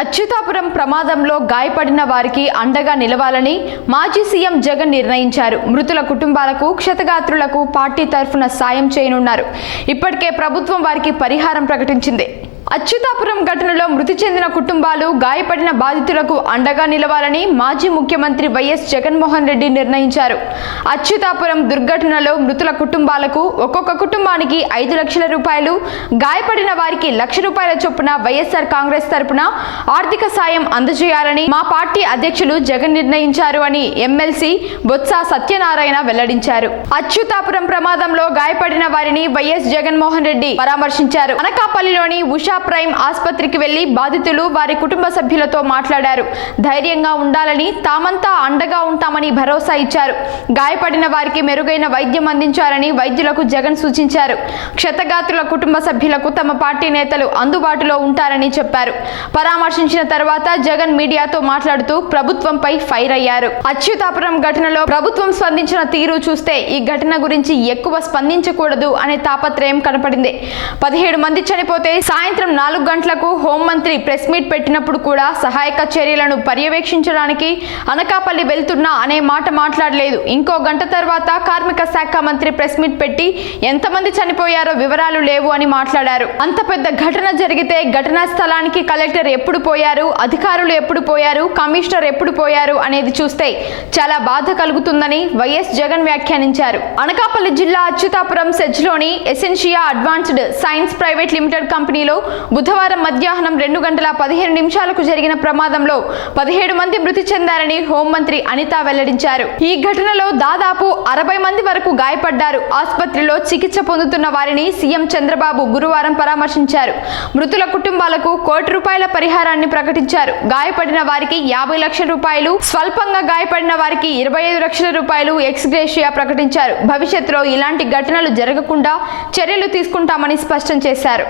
అచ్యుతాపురం ప్రమాదంలో గాయపడిన వారికి అండగా నిలవాలని మాజీ సీఎం జగన్ నిర్ణయించారు. మృతుల కుటుంబాలకు క్షతగాత్రులకు పార్టీ తరఫున సాయం చేయనున్నారు. ఇప్పటికే ప్రభుత్వం వారికి పరిహారం ప్రకటించింది. అచ్యుతాపురం ఘటనలో మృతి చెందిన కుటుంబాలు గాయపడిన బాధితులకు అండగా నిలవాలని మాజీ ముఖ్యమంత్రి వైఎస్ జగన్మోహన్ రెడ్డి నిర్ణయించారు. అచ్యుతాపురం దుర్ఘటనలో మృతుల కుటుంబాలకు ఒక్కొక్క కుటుంబానికి ఐదు లక్షల రూపాయలు గాయపడిన వారికి లక్ష రూపాయల చొప్పున వైఎస్ఆర్ కాంగ్రెస్ తరపున ఆర్థిక సాయం అందజేయాలని మా పార్టీ అధ్యక్షులు జగన్ నిర్ణయించారు అని ఎమ్మెల్సీ బొత్స సత్యనారాయణ వెల్లడించారు. అచ్యుతాపురం ప్రమాదంలో గాయపడిన వారిని వైఎస్ జగన్మోహన్ రెడ్డి పరామర్శించారు. అనకాపల్లిలోని ఉషా ప్రైమ్ ఆసుపత్రికి వెళ్ళి బాధితులు వారి కుటుంబ సభ్యులతో మాట్లాడారు. ధైర్యంగా ఉండాలని తామంతా అండగా ఉంటామని భరోసా ఇచ్చారు. గాయపడిన వారికి మెరుగైన వైద్యం అందించాలని వైద్యులకు జగన్ సూచించారు. క్షతగాతుల కుటుంబ సభ్యులకు తమ పార్టీ నేతలు అందుబాటులో ఉంటారని చెప్పారు. పరామర్శించిన తర్వాత జగన్ మీడియాతో మాట్లాడుతూ ప్రభుత్వంపై ఫైర్ అయ్యారు. అచ్యుతాపురం ఘటనలో ప్రభుత్వం స్పందించిన తీరు చూస్తే ఈ ఘటన గురించి ఎక్కువ స్పందించకూడదు అనే తాపత్రయం కనపడింది. పదిహేడు మంది చనిపోతే సాయంత్రం సాయంత్రం నాలుగు గంటలకు హోంమంత్రి ప్రెస్ మీట్ పెట్టినప్పుడు కూడా సహాయక చర్యలను పర్యవేక్షించడానికి అనకాపల్లి వెళ్తున్నా అనే మాట మాట్లాడలేదు. ఇంకో గంట తర్వాత కార్మిక శాఖ మంత్రి ప్రెస్ మీట్ పెట్టి ఎంతమంది చనిపోయారో వివరాలు లేవు అని మాట్లాడారు. అంత పెద్ద ఘటన జరిగితే ఘటనా స్థలానికి కలెక్టర్ ఎప్పుడు పోయారు? అధికారులు ఎప్పుడు పోయారు? కమిషనర్ ఎప్పుడు పోయారు? అనేది చూస్తే చాలా బాధ కలుగుతుందని వైఎస్ జగన్ వ్యాఖ్యానించారు. అనకాపల్లి జిల్లా Achyutapuram సెజ్లోని Essentia advanced science private limited కంపెనీలో బుధవారం మధ్యాహ్నం రెండు గంటల పదిహేను నిమిషాలకు జరిగిన ప్రమాదంలో పదిహేడు మంది మృతి చెందారని హోంమంత్రి అనిత వెల్లడించారు. ఈ ఘటనలో దాదాపు అరవై మంది వరకు గాయపడ్డారు. ఆసుపత్రిలో చికిత్స పొందుతున్న వారిని సీఎం చంద్రబాబు గురువారం పరామర్శించారు. మృతుల కుటుంబాలకు కోటి రూపాయల పరిహారాన్ని ప్రకటించారు. గాయపడిన వారికి యాభై లక్షల రూపాయలు స్వల్పంగా గాయపడిన వారికి ఇరవై ఐదు లక్షల రూపాయలు ఎక్స్గ్రేషియా ప్రకటించారు. భవిష్యత్తులో ఇలాంటి ఘటనలు జరగకుండా చర్యలు తీసుకుంటామని స్పష్టం చేశారు.